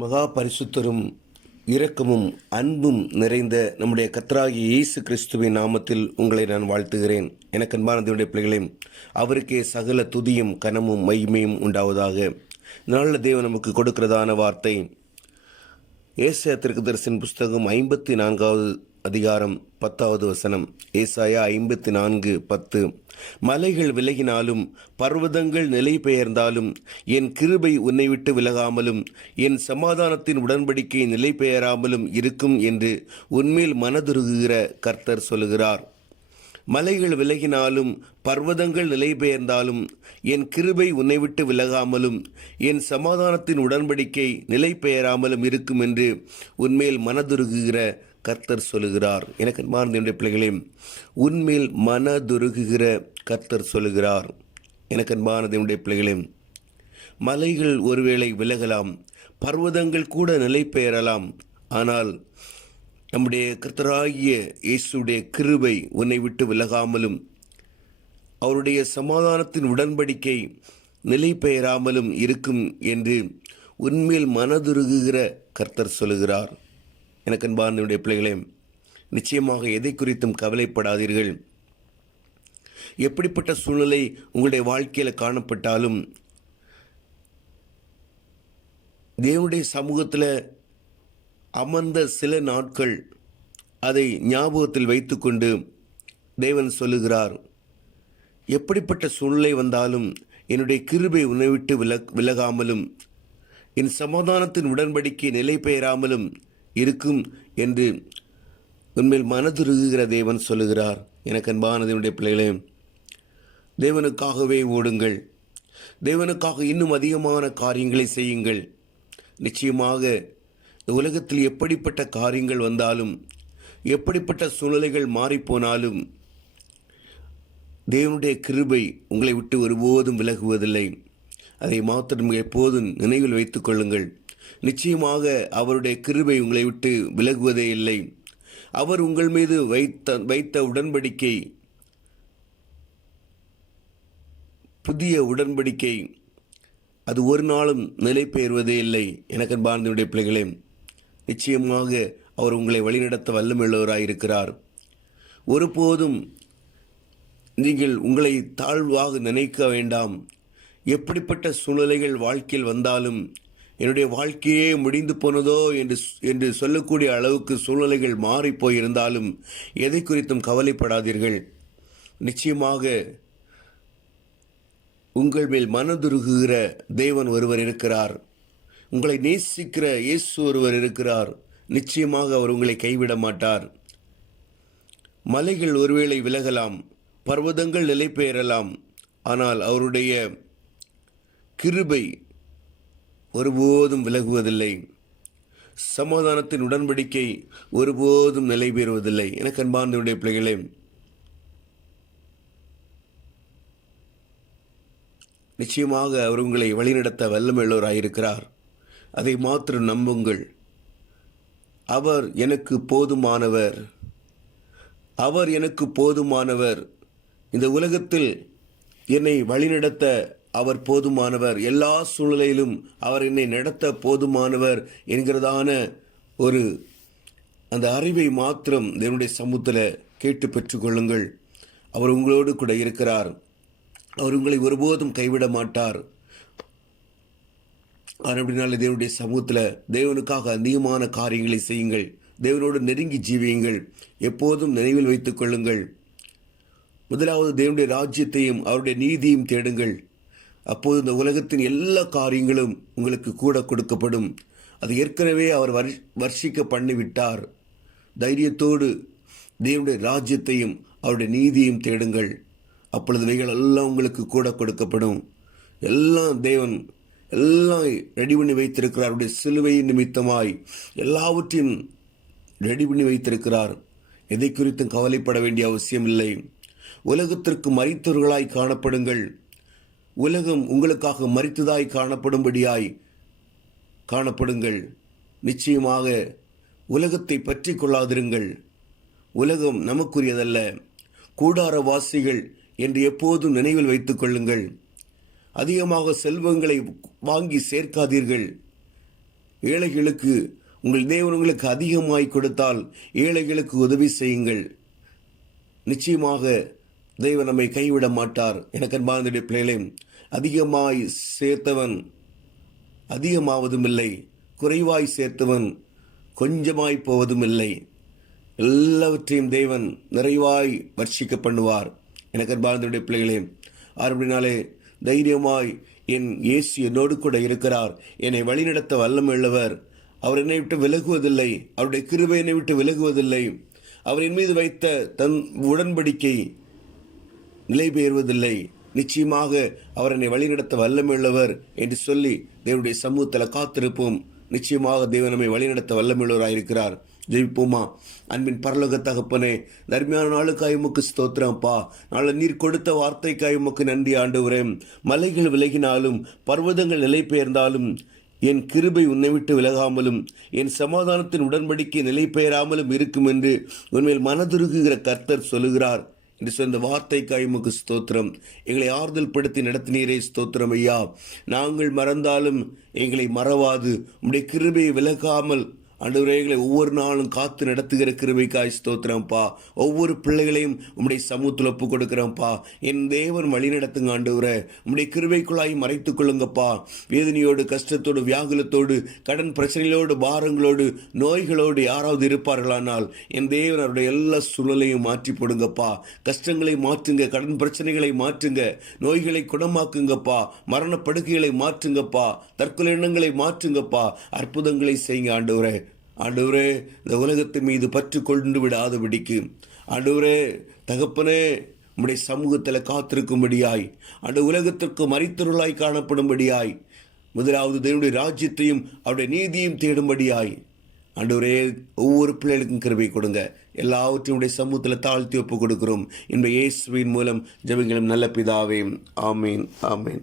மகா பரிசுத்தரும் இரக்கமும் அன்பும் நிறைந்த நம்முடைய கர்த்தராகிய இயேசு கிறிஸ்துவின் நாமத்தில் உங்களை நான் வாழ்த்துகிறேன். எனக்கு அன்பான தேவனுடைய பிள்ளைகளே, அவருக்கே சகல துதியும் கனமும் மகிமையும் உண்டாவதாக. நாளில் தேவன் நமக்கு கொடுக்கிறதான வார்த்தை ஏசாயா தீர்க்கதரிசியின் புஸ்தகம் 54வது அதிகாரம் 10வது வசனம். ஏசாயா 54:10. மலைகள் விலகினாலும் பர்வதங்கள் நிலை பெயர்ந்தாலும் என் கிருபை உன்னை விட்டு விலகாமலும் என் சமாதானத்தின் உடன்படிக்கை நிலை பெயராமலும் இருக்கும் என்று உன்மேல் மனதுருகுகிற கர்த்தர் சொல்லுகிறார். மலைகள் விலகினாலும் பர்வதங்கள் நிலை பெயர்ந்தாலும் என் கிருபை உன்னை விட்டு விலகாமலும் என் சமாதானத்தின் உடன்படிக்கை நிலை பெயராமலும் இருக்கும் என்று உன்மேல் மனதுருகுகிற கர்த்தர் சொல்லுகிறார். எனக்கு அன்பார்ந்த என்னுடைய பிள்ளைகளே, உன்மேல் மனதுருகுகிற கர்த்தர் சொல்லுகிறார். எனக்கு அன்பான என்னுடைய பிள்ளைகளே, மலைகள் ஒருவேளை விலகலாம், பர்வதங்கள் கூட நிலை பெயரலாம். ஆனால் நம்முடைய கர்த்தராகிய இயேசுடைய கிருபை உன்னை விட்டு விலகாமலும் அவருடைய சமாதானத்தின் உடன்படிக்கை நிலை பெயராமலும் இருக்கும் என்று உன்மேல் மனதுருகுகிற கர்த்தர் சொல்லுகிறார். எனக்கு அன்பான பிள்ளைகளே, நிச்சயமாக எதை குறித்தும் கவலைப்படாதீர்கள். எப்படிப்பட்ட சூழ்நிலை உங்களுடைய வாழ்க்கையில் காணப்பட்டாலும் தேவனுடைய சமூகத்தில் அமர்ந்த சில நாட்கள் அதை ஞாபகத்தில் வைத்துக்கொண்டு தேவன் சொல்லுகிறார், எப்படிப்பட்ட சூழ்நிலை வந்தாலும் என்னுடைய கிருபை உன்னை விட்டு விலகாமலும் என் சமாதானத்தின் உடன்படிக்கை நிலை பெயராமலும் இருக்கும் என்று உன்மேல் மனதுருகுகிற தேவன் சொல்லுகிறார். எனக்கு அன்பான தேவனுடைய பிள்ளைகளே, தேவனுக்காகவே ஓடுங்கள். தேவனுக்காக இன்னும் அதிகமான காரியங்களை செய்யுங்கள். நிச்சயமாக இந்த உலகத்தில் எப்படிப்பட்ட காரியங்கள் வந்தாலும், எப்படிப்பட்ட சூழ்நிலைகள் மாறிப்போனாலும் தேவனுடைய கிருபை உங்களை விட்டு ஒருபோதும் விலகுவதில்லை. அதை மாத்திரம் எப்போதும் நினைவில் வைத்துக் கொள்ளுங்கள். நிச்சயமாக அவருடைய கிருபை உங்களை விட்டு விலகுவதே இல்லை. அவர் உங்கள் மீது வைத்த உடன்படிக்கை, புதிய உடன்படிக்கை, அது ஒரு நாளும் நிலை பெயர்வதே இல்லை. எனக்கு அன்பார்ந்த பிள்ளைகளே, நிச்சயமாக அவர் உங்களை வழிநடத்த வல்லமையுள்ளவராயிருக்கிறார். ஒருபோதும் நீங்கள் உங்களை தாழ்வாக நினைக்க வேண்டாம். எப்படிப்பட்ட சூழ்நிலைகள் வாழ்க்கையில் வந்தாலும், என்னுடைய வாழ்க்கையே முடிந்து போனதோ என்று சொல்லக்கூடிய அளவுக்கு சூழ்நிலைகள் மாறி போயிருந்தாலும் எதை குறித்தும் கவலைப்படாதீர்கள். நிச்சயமாக உங்கள் மேல் மனதுருகுகிற தேவன் ஒருவர் இருக்கிறார். உங்களை நேசிக்கிற இயேசு ஒருவர் இருக்கிறார். நிச்சயமாக அவர் உங்களை கைவிட மாட்டார். மலைகள் ஒருவேளை விலகலாம், பர்வதங்கள் நிலை பெயரலாம், ஆனால் அவருடைய கிருபை ஒருபோதும் விலகுவதில்லை. சமாதானத்தின் உடன்படிக்கை ஒருபோதும் நிலை பெறுவதில்லை. எனக்கு அன்பார்ந்த பிள்ளைகளே, நிச்சயமாக அவர் உங்களை வழிநடத்த வல்லமையுள்ளவராயிருக்கிறார். அதை மாத்திரம் நம்புங்கள். அவர் எனக்கு போதுமானவர், அவர் எனக்கு போதுமானவர். இந்த உலகத்தில் என்னை வழிநடத்த அவர் போதுமானவர். எல்லா சூழ்நிலையிலும் அவர் என்னை நடத்த போதுமானவர் என்கிறதான ஒரு அந்த அறிவை மாத்திரம் தேவனுடைய சமூகத்தில் கேட்டு பெற்றுக்கொள்ளுங்கள். அவர் உங்களோடு கூட இருக்கிறார். அவர் உங்களை ஒருபோதும் கைவிட மாட்டார். அப்படினால தேவனுடைய சமூகத்தில் தேவனுக்காக அதிகமான காரியங்களை செய்யுங்கள். தேவனோடு நெருங்கி ஜீவியுங்கள். எப்போதும் நினைவில் வைத்துக் கொள்ளுங்கள். முதலாவது தேவனுடைய ராஜ்யத்தையும் அவருடைய நீதியையும் தேடுங்கள். அப்போது இந்த உலகத்தின் எல்லா காரியங்களும் உங்களுக்கு கூட கொடுக்கப்படும். அது ஏற்கனவே அவர் வர்ஷிக்க பண்ணிவிட்டார். தைரியத்தோடு தேவனுடைய ராஜ்யத்தையும் அவருடைய நீதியையும் தேடுங்கள். அப்பொழுது இவைகள் எல்லாம் உங்களுக்கு கூட கொடுக்கப்படும். எல்லாம் தேவன் எல்லாம் ரெடி பண்ணி வைத்திருக்கிறார். அவருடைய சிலுவையின் நிமித்தமாய் எல்லாவற்றையும் ரெடி பண்ணி வைத்திருக்கிறார். எதை குறித்தும் கவலைப்பட வேண்டிய அவசியம் இல்லை. உலகத்திற்கு மரித்தவர்களாய் காணப்படுங்கள். உலகம் உங்களுக்காக மரித்ததாய் காணப்படும்படியாய் காணப்படுங்கள். நிச்சயமாக உலகத்தை பற்றி கொள்ளாதிருங்கள். உலகம் நமக்குரியதல்ல. கூடாரவாசிகள் என்று எப்போதும் நினைவில் வைத்துக் கொள்ளுங்கள். அதிகமாக செல்வங்களை வாங்கி சேர்க்காதீர்கள். ஏழைகளுக்கு உங்கள் தேவன் உங்களுக்கு அதிகமாய் கொடுத்தால் ஏழைகளுக்கு உதவி செய்யுங்கள். நிச்சயமாக தேவன் நம்மை கைவிட மாட்டார். எனக்கு அன்பார்ந்த பிள்ளைகளே, அதிகமாய் சேர்த்தவன் அதிகமாவதும் இல்லை, குறைவாய் சேர்த்தவன் கொஞ்சமாய் போவதும் இல்லை. எல்லாவற்றையும் தேவன் நிறைவாய் வர்ஷிக்க பண்ணுவார். எனக்கு அன்பார்ந்த பிள்ளைகளே, அப்படினாலே தைரியமாய் என் இயேசு என்னோடு கூட இருக்கிறார், என்னை வழிநடத்த வல்லமையுள்ளவர், அவர் என்னை விட்டு விலகுவதில்லை, அவருடைய கிருபை என்னை விட்டு விலகுவதில்லை, அவர் என் மீது வைத்த தன் உடன்படிக்கை நிலை பெயர்வதில்லை, நிச்சயமாக அவர் என்னை வழிநடத்த வல்லமையுள்ளவர் என்று சொல்லி தேவனுடைய சமூகத்தில் காத்திருப்போம். நிச்சயமாக தேவன் நம்மை வழிநடத்த வல்லமையுள்ளவராயிருக்கிறார். ஜெயிப்போமா? அன்பின் பரலோக தகப்பனே, தர்மையான நாளுக்காய் உமக்கு ஸ்தோத்திரம்ப்பா. நாளை நீர் கொடுத்த வார்த்தைக்காய் உமக்கு நன்றி ஆண்டவரே. மலைகள் விலகினாலும் பர்வதங்கள் நிலை பெயர்ந்தாலும் என் கிருபை உன்னை விட்டு விலகாமலும் என் சமாதானத்தின் உடன்படிக்கை நிலை பெயராமலும் இருக்கும் என்று உண்மையில் மனதுருகுகிற கர்த்தர் சொல்லுகிறார் என்று சொன்ன வார்த்தைக்காய் உமக்கு ஸ்தோத்திரம். எங்களை ஆறுதல் படுத்தி நடத்தினீரே, ஸ்தோத்திரம் ஐயா. நாங்கள் மறந்தாலும் எங்களை மறவாது உம்முடைய கிருபையை விலகாமல் ஆண்டவரே எங்களை ஒவ்வொரு நாளும் காத்து நடத்துகிற கிருபைக்காய் ஸ்தோத்திரம்ப்பா. ஒவ்வொரு பிள்ளைகளையும் உம்முடைய சமூகத்தில் ஒப்பு கொடுக்குறோம்ப்பா. என் தேவன் வழி நடத்துங்க ஆண்டவரே. உம்முடைய கிருபைக்குள்ளாய் மறைத்துக் கொள்ளுங்கப்பா. வேதனையோடு, கஷ்டத்தோடு, வியாகுலத்தோடு, கடன் பிரச்சனைகளோடு, பாரங்களோடு, நோய்களோடு யாராவது இருப்பார்களானால் என் தேவன் அவருடைய எல்லா சூழலையும் மாற்றி போடுங்கப்பா. கஷ்டங்களை மாற்றுங்க, கடன் பிரச்சனைகளை மாற்றுங்க, நோய்களை குணமாக்குங்கப்பா, மரணப்படுக்கைகளை மாற்றுங்கப்பா, தற்கொலை எண்ணங்களை மாற்றுங்கப்பா, அற்புதங்களை செய்யுங்க ஆண்டவரே. ஆண்டவரே, இந்த உலகத்தின் மீது பற்று கொண்டு விடாதபடிக்கு ஆண்டவரே தகப்பனே உம்முடைய சமூகத்தில் காத்திருக்கும்படியாய், அந்த உலகத்திற்கு மரித்தொருளாய் காணப்படும்படியாய், முதலாவது தேவனுடைய ராஜ்யத்தையும் அவருடைய நீதியும் தேடும்படியாய் ஆண்டவரே ஒவ்வொரு பிள்ளைகளுக்கும் கிருபை கொடுங்க. எல்லாவற்றையும் உடைய சமூகத்தில் தாழ்த்தி ஒப்பு கொடுக்கிறோம். இந்த இயேசுவின் மூலம் ஜெபங்களும் நல்ல பிதாவே. ஆமீன், ஆமீன்.